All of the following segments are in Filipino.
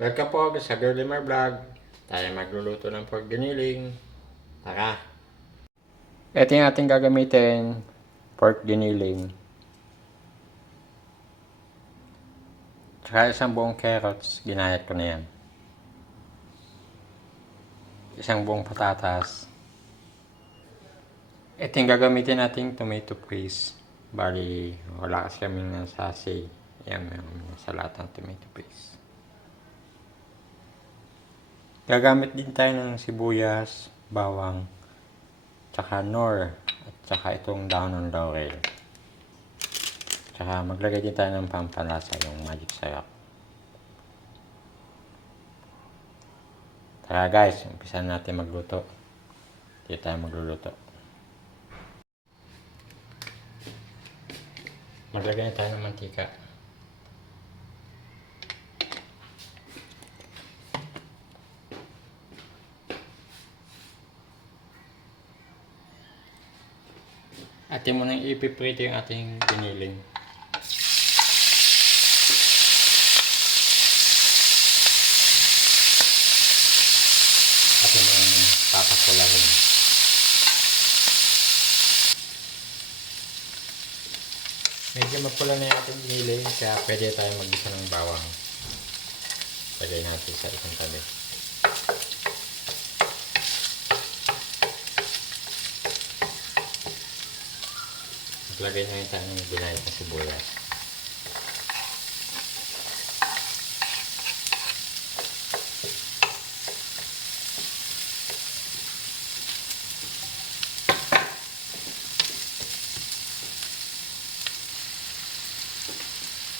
Welcome po sa Girlimar Vlog. Tayo magluluto ng pork giniling. Tara! Ito yung ating gagamitin. Pork giniling. Tsaka isang buong carrots. Ginayat ko na yan. Isang buong patatas. Ito yung gagamitin nating tomato paste. Bali, wala kasi kaming nasasi. Yan, may sa lahat ng tomato paste. Gagamit din tayo ng sibuyas, bawang, tsaka nor, at tsaka itong dahon ng laurel. Tsaka maglagay din tayo ng pampalasa, yung magic syrup. Tara guys, umpisan natin magluto. Dito tayo magluluto. Maglagay tayo ng mantika. Atin mo nang ipiprito yung ating giniling. Atin mo nang papakulahin. Medyo mapula na yung ating giniling, kaya pwede tayo mag-isa ng bawang. Lagay natin sa isang tabi. Lagay na tayo ng ginayat na sibuyas.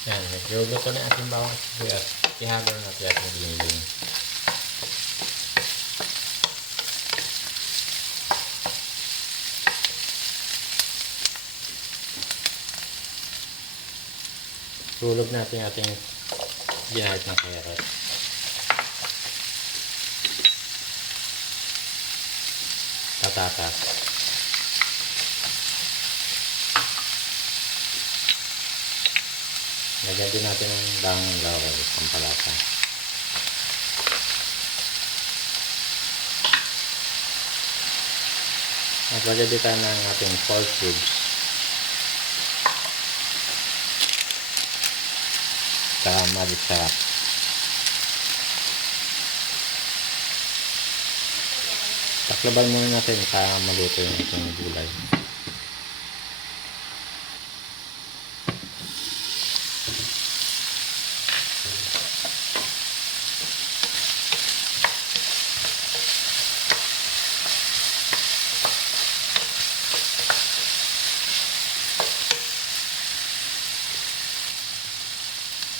Yan, medyo luto na ating bawang sibuyas. Ihabol natin ating giniling. Tulog natin ating ginahit ng carrot. Patatas. Lagyan din natin ng dahon ng laurel, pampalasa. At lagyan din tayo ng ating pork cubes. Saka magic syrup. Taklaban muna natin para maluto yung itong gulay.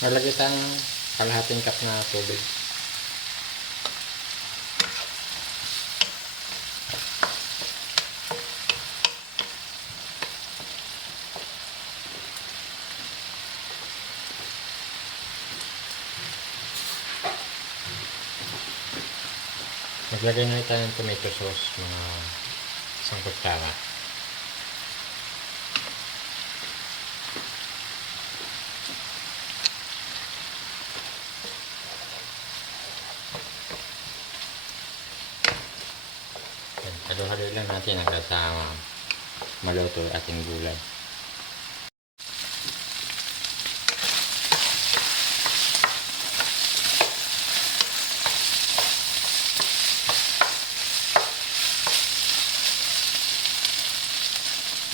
Nalagay tayong kalahating cup na tubig. Naglagay na tayo ng tomato sauce, mga isang kutsara. Halo-halo lang natin hanggang sa maluto ating gulay.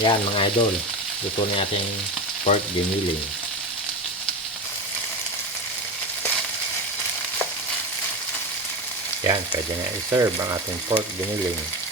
Yan mga idol, luto na ating pork giniling. Yan, pwede na i-serve ang ating pork giniling.